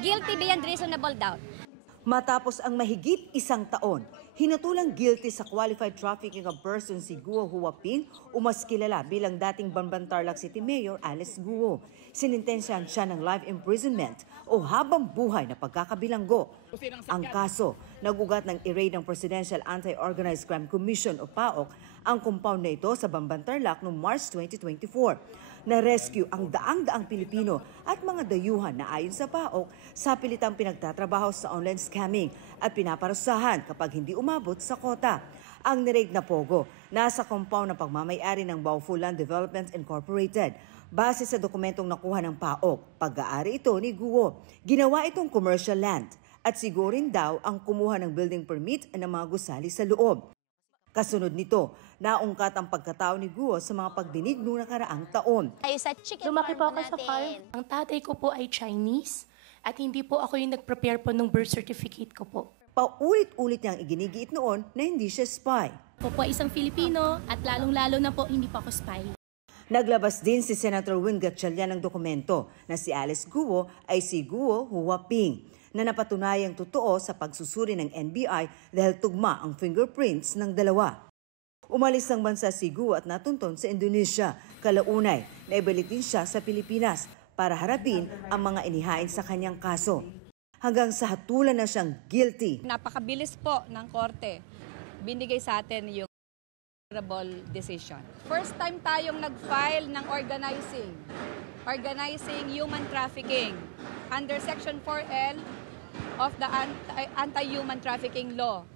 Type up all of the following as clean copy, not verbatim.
guilty beyond reasonable doubt. Matapos ang mahigit isang taon, hinatulang guilty sa qualified trafficking of person si Guo Huaping o mas kilala bilang dating Banbantarlac City Mayor Alice Guo. Sinintensyahan siya ng life imprisonment o habang buhay na pagkakabilanggo. Ang kaso, nagugat ng i-raid ng Presidential Anti-Organized Crime Commission o PAOC ang compound na ito sa Banbantarlac noong March 2024. Na-rescue ang daang-daang Pilipino at mga dayuhan na ayon sa PAOC sa pilitang pinagtatrabaho sa online scamming at pinaparusahan kapag hindi umabot sa kota. Ang niraid na pogo nasa compound ng pagmamayari ng Baofu Land Development Incorporated. Base sa dokumentong nakuha ng PAOC, pag-aari ito ni Guo. Ginawa itong commercial land at siguro rin daw ang kumuha ng building permit ng mga gusali sa loob. Kasunod nito, naungkat ang pagkatao ni Guo sa mga pagdinig noong nakaraang taon. Lumaki po ako sa farm. Ang tatay ko po ay Chinese at hindi po ako yung nag-prepare po ng birth certificate ko po. Paulit-ulit niyang iginigiit noon na hindi siya spy. Ako po isang Filipino at lalong-lalo na po hindi po ako spy. Naglabas din si Senator Win Gatchalian ng dokumento na si Alice Guo ay si Guo Huaping na napatunayang totoo sa pagsusuri ng NBI dahil tugma ang fingerprints ng dalawa. Umalis ng bansa si Guo at natunton sa Indonesia. Kalaunay, naibalitin siya sa Pilipinas para harapin ang mga inihain sa kanyang kaso. Hanggang sa hatulan na siyang guilty. Napakabilis po ng korte. Binigay sa atin yung decision. First time tayong nag-file ng organizing human trafficking under Section 4L of the Anti-Human Trafficking Law.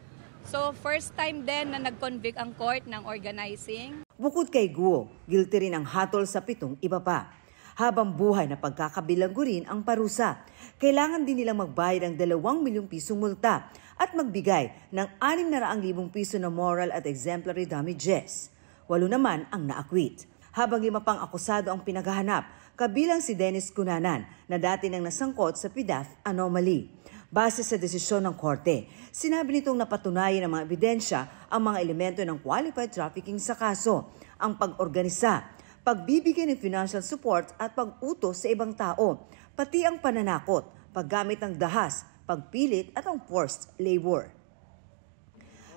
So first time din na nag-convict ang court ng organizing. Bukod kay Guo, guilty rin ang hatol sa 7 iba pa. Habang buhay na pagkakabilanggo rin ang parusa. Kailangan din nilang magbayad ng 2 milyong pisong multa at magbigay ng 600,000 piso na moral at exemplary damages. 8 naman ang naakwit. Habang 5 pang akusado ang pinaghahanap, kabilang si Dennis Cunanan na dati nang nasangkot sa PDAF anomaly. Base sa desisyon ng korte, sinabi nitong napatunayan ng mga ebidensya ang mga elemento ng qualified trafficking sa kaso, ang pag-organisa, pagbibigay ng financial support at pag-utos sa ibang tao, pati ang pananakot, paggamit ng dahas, pagpilit at ang forced labor.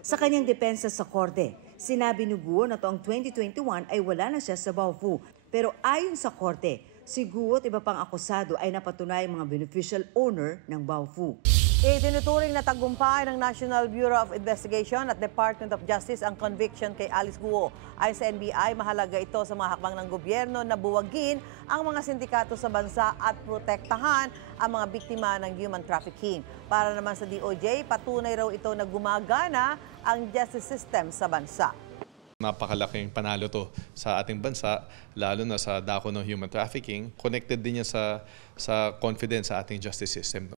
Sa kanyang depensa sa korte, sinabi ni Guo na taong 2021 ay wala na siya sa Baofu. Pero ayon sa korte, si Guo at iba pang akusado ay napatunayang mga beneficial owner ng Baofu. Itinuturing na tagumpay ng National Bureau of Investigation at Department of Justice ang conviction kay Alice Guo. Ayon sa NBI, mahalaga ito sa mga hakbang ng gobyerno na buwagin ang mga sindikato sa bansa at protektahan ang mga biktima ng human trafficking. Para naman sa DOJ, patunay raw ito na gumagana ang justice system sa bansa. Napakalaking panalo to sa ating bansa, lalo na sa dako ng human trafficking. Connected din yan sa confidence sa ating justice system.